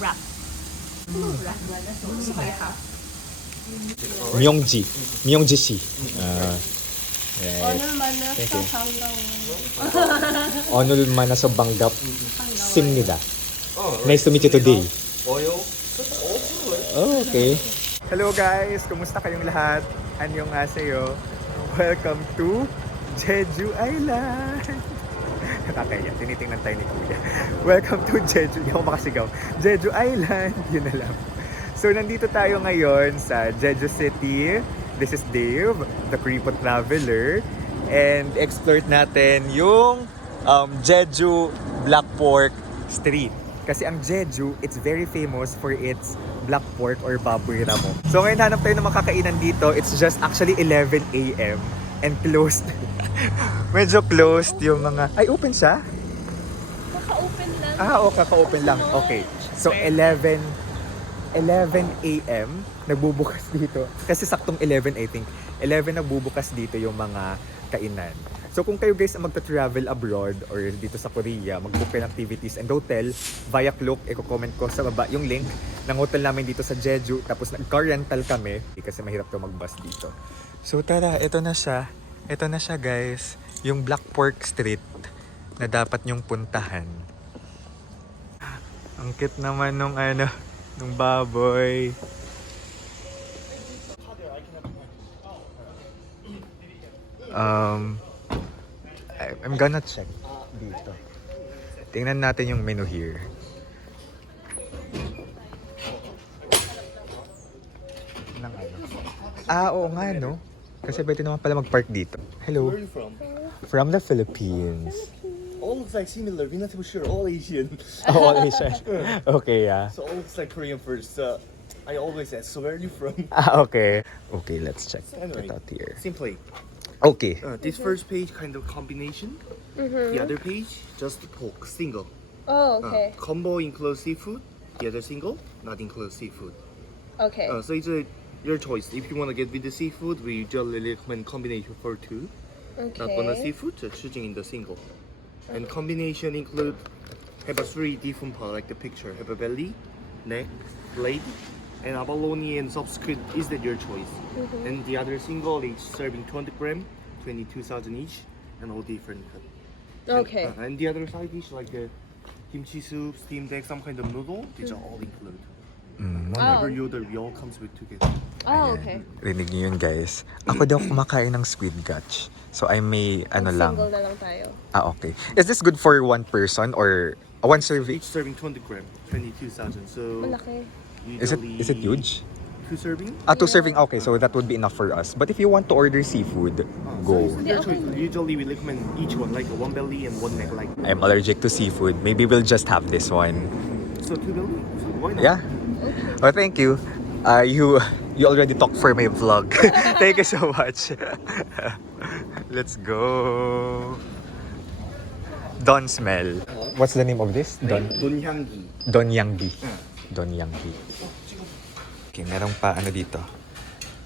wrap. Wrap. Gusto kayo ha? Myongji. Myongji si. Right. Thank you. Onul Manaso Banggap Simnida. Nice to meet you today. Oh, okay. Hello guys! Kumusta kayong lahat? Annyeonghaseyo. Welcome to Jeju Island! Nakakaya, tinitingnan tayo ni Kuya. Welcome to Jeju, hindi ako makasigaw. Jeju Island, yun na lang. So nandito tayo ngayon sa Jeju City. This is Dave, the Kripo Traveler. And explored natin yung Jeju Black Pork Street. Kasi ang Jeju, it's very famous for its black pork or baboy ramo. So ngayon hanap tayo ng makakainan dito. It's just actually 11 a.m. and closed. Medyo closed yung mga... Ay, open siya? Kaka-open lang. O kaka-open lang. Okay. So 11 a.m. nagbubukas dito. Kasi saktong 11 I think. 11 nagbubukas dito yung mga kainan. So kung kayo guys ang magta-travel abroad or dito sa Korea, mag-book kayo ng activities and hotel via Klook, i-comment ko sa baba yung link ng hotel namin dito sa Jeju. Tapos nag-car rental kami kasi mahirap to mag-bus dito. So tara, ito na siya. Ito na siya guys, yung Black Pork Street na dapat nyong puntahan. Ang cute naman nung nung baboy. I'm gonna check dito. Tingnan natin yung menu here. Oo nga no. Kasi pwede naman pala mag-park dito. Hello. Where are you from? From the Philippines. All looks like similar. We're not too sure. All Asian. Oh, Asian. Okay, yeah. So all looks like Korean first. I always ask, so where are you from? Okay. Okay, let's check Anyway, it out here. simply. Okay. This first page kind of combination. The other page just pork single. Oh, okay. Combo includes seafood. The other single not include seafood. Okay. So it's your choice. If you want to get with the seafood, we usually recommend combination for two. Not want the Okay. seafood, just choosing in the single. And combination include have a three different part like the picture. Have a belly, neck, blade, and abalone and soft squid. Is that your choice? And the other single is serving 20 gram, 22,000 each, and all different cut. Okay. And the other side dish like the kimchi soup, steamed egg, some kind of noodle. These are all included. Whenever you order, we all comes with together. Oh, okay. Rinig niyo yun guys. Ako daw kumakain ng squid gutch. So I may lang. Single na lang tayo. Okay. Is this good for one person or one serving? Each serving 20 gram, 22,000. So Malaki. Is it huge? Two serving? Two serving. Okay, so that would be enough for us. But if you want to order seafood, go. So your choice. Usually we recommend each one like one belly and one neck like. I'm allergic to seafood. Maybe we'll just have this one. So two belly? So why not? Yeah. Oh, thank you. You already talked for my vlog. Thank you so much. Let's go. Don smell. What's the name of this? Donhyanggi. Don Yanggi. Don Yanggi. Okay, merong pa dito.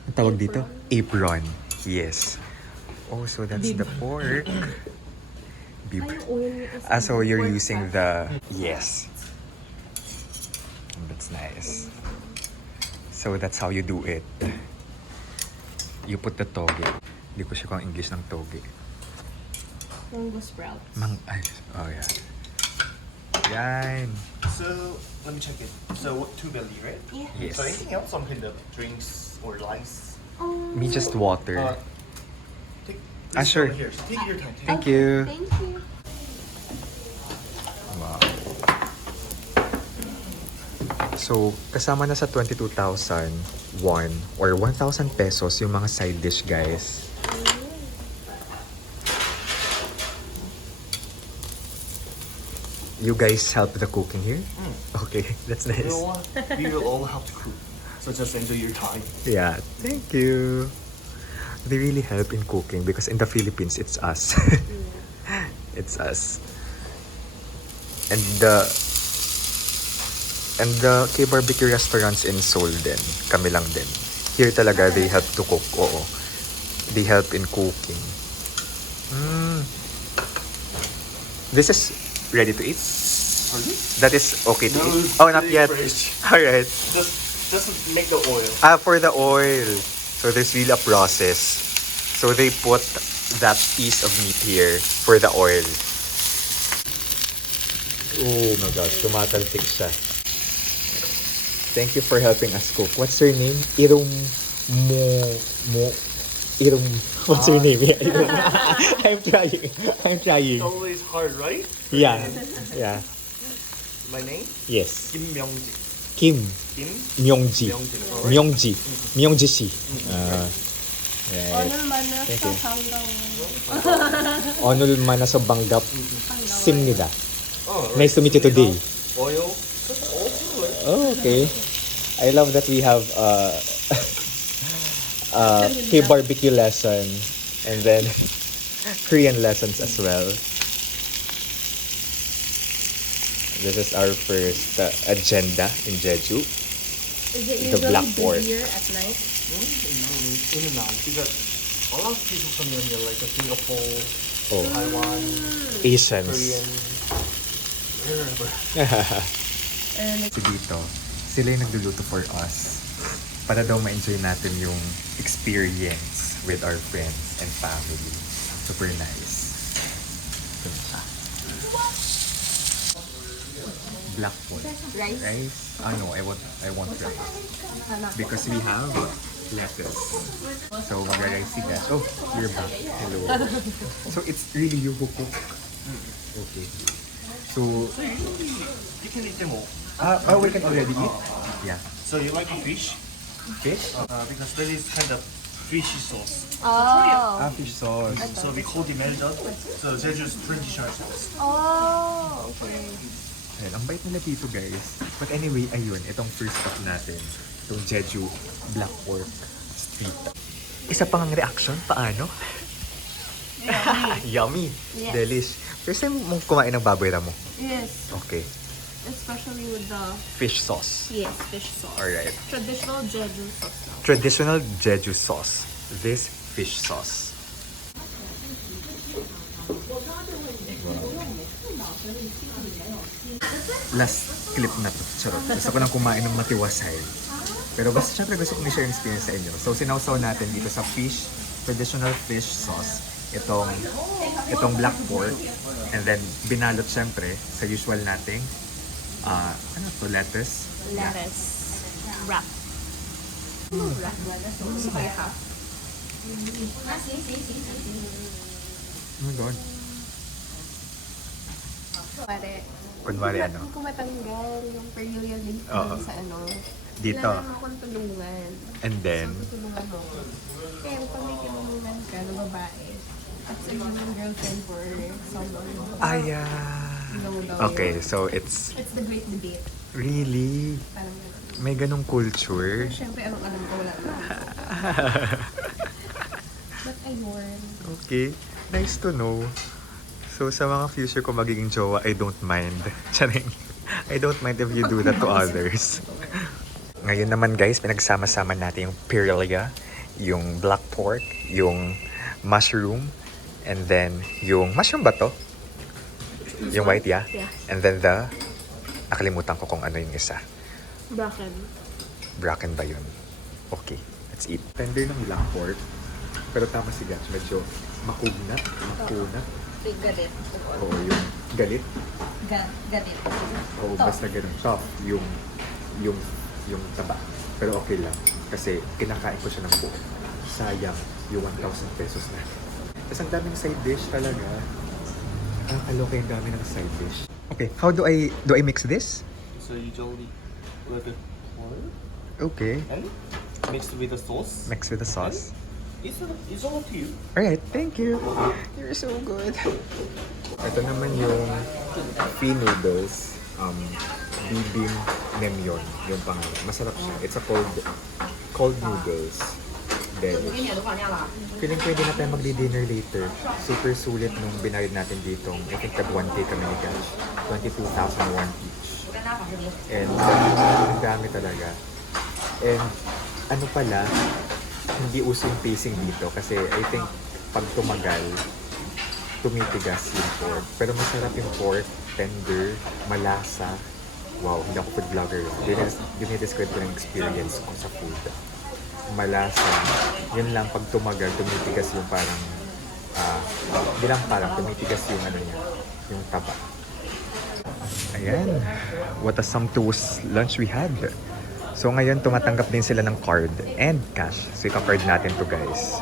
Ang tawag dito? Apron. Yes. Oh, so that's the pork. So you're using the... Yes. That's nice. So that's how you do it. You put the toge. Hindi ko siya kung English ng toge. Mango sprouts. Oh yeah. Yan. So let me check it. So two belly, right? Yes. So anything else? Some kind of drinks or limes? Me just water. Take Sure. over here. So take your time. Thank you. Thank you. Wow. So, kasama na sa 22,000 won or 1,000 pesos yung mga side dish, guys. You guys help the cooking here? Okay, that's You nice. know what? We will all have to cook. So just enjoy your time. Yeah, thank you. They really help in cooking because in the Philippines, it's us. It's us. And the K-barbecue restaurants in Seoul din, kami lang din. Here talaga, they help to cook. Oo. They help in cooking. This is ready to eat? That is okay to No, eat? Oh, not it's yet. fresh. Alright. Just make the oil. For the oil. So there's really a process. So they put that piece of meat here for the oil. Oh my gosh, tumatalsik siya. Thank you for helping us cook. What's your name? What's your name? Yeah, I'm trying. Always hard, right? Yeah. My name? Yes. Kim Myungji. Kim Kim Myungji. Myungji. Myungji si. 오늘 만나서 Thank you. 반가워. Onul Manasobanggap Simnida. Oh, right. Nice to meet you today. Oil. Just oil. Oh, okay. I love that we have K-barbecue lesson and then Korean lessons as well. This is our first agenda in Jeju. Is it The black pork. busier at night? In and out because a lot of people from here, like Singapore, Oh, Taiwan, Asians. Korean, wherever. And Si dito, sila yung nagluluto for us para daw ma-enjoy natin yung experience with our friends and family. Super nice. Black pork. rice? Rice? No, I want rice. Because we have lettuce. So, mag-rice si Dash. Oh, you're back. Hello. So, it's really you who cook. Okay. So, You can eat them all. we can already eat? Yeah. So you like fish? Fish? Because that is kind of fishy sauce. Oh. Fish sauce. So we call it melda. So Jeju's traditional sauce. Oh, okay. Ayan, ang bait nila dito guys. But anyway, ayun, itong first stop natin. Itong Jeju Black Pork Street. Isa pang ang reaction, paano? Yummy! Yes. Delish. First time mong kumain ng baboy ramo. Yes, Okay. especially with the Fish sauce. fish sauce. Alright. Traditional Jeju sauce. Now. Traditional Jeju sauce. This fish sauce. Last clip na to. Charot. Gusto ko lang kumain ng matiwasay. Pero basta syempre gusto ko i-share yung experience sa inyo. So sinawsaw natin dito sa traditional fish sauce, itong black pork, and then binalot syempre sa usual nating lettuce. Lettuce. Wrap. Wrap. So by half. Oh my God. Kunwari ano? Kung matanggal yung perilya din Oo. sa ano. Dito. Kailangan mo akong tulungan. And then, So, tutulungan mo ako. Kaya pag may kinulungan ka na babae, at sa yung girlfriend for someone. No daw Okay, yun. so it's It's the great debate. really, Parang ganun. may ganong culture. Siyempre, anong alam ko, wala naman. But ayun. Okay, nice to know. So sa mga future ko magiging jowa, I don't mind. Charing. I don't mind if you do that to others. Ngayon naman guys, pinagsama-sama natin yung pirilya, yung black pork, yung mushroom, and then yung mushroom ba to? Yung white, yeah? Yeah. And then nakalimutan ko kung ano yung isa. Bracken. Bracken ba yun? Okay, let's eat. Tender ng black pork. Pero tama si Gats, medyo makunat. Galit. Oo, yung galit. Galit. Oo, basta ganun. Tough. Yung taba. Pero okay lang. Kasi kinakain ko siya ng buo. Sayang yung 1,000 pesos na. Tapos ang daming side dish talaga. Nakakaloka yung dami ng side dish. Okay, how do I mix this? So usually with the oil Okay. and mixed with the sauce. Mix with the sauce. It's all up to you. Alright, thank you. You're so good. Ito naman yung pea noodles. Bibing Nemyon, yung pangalan. Masarap siya. It's a cold noodles. Delish. Feeling pwede na tayo magdi-dinner later. Super sulit nung binayad natin dito. I think tag 1K kami ni Cash. 22,000 won each. And ang dami talaga. And ano pala, hindi uso yung pacing dito kasi I think pag tumagal, tumitigas yung pork. Pero masarap yung pork, tender, malasa. Wow, hindi ako food vlogger. Dinidescribe ko ng experience ko sa food. Malasa. Yun lang, pag tumagal, tumitigas yung parang, bilang parang tumitigas yung ano niya, yung taba. Ayan, what a sumptuous lunch we had. So ngayon, tumatanggap din sila ng card and cash. So ika-card natin to guys.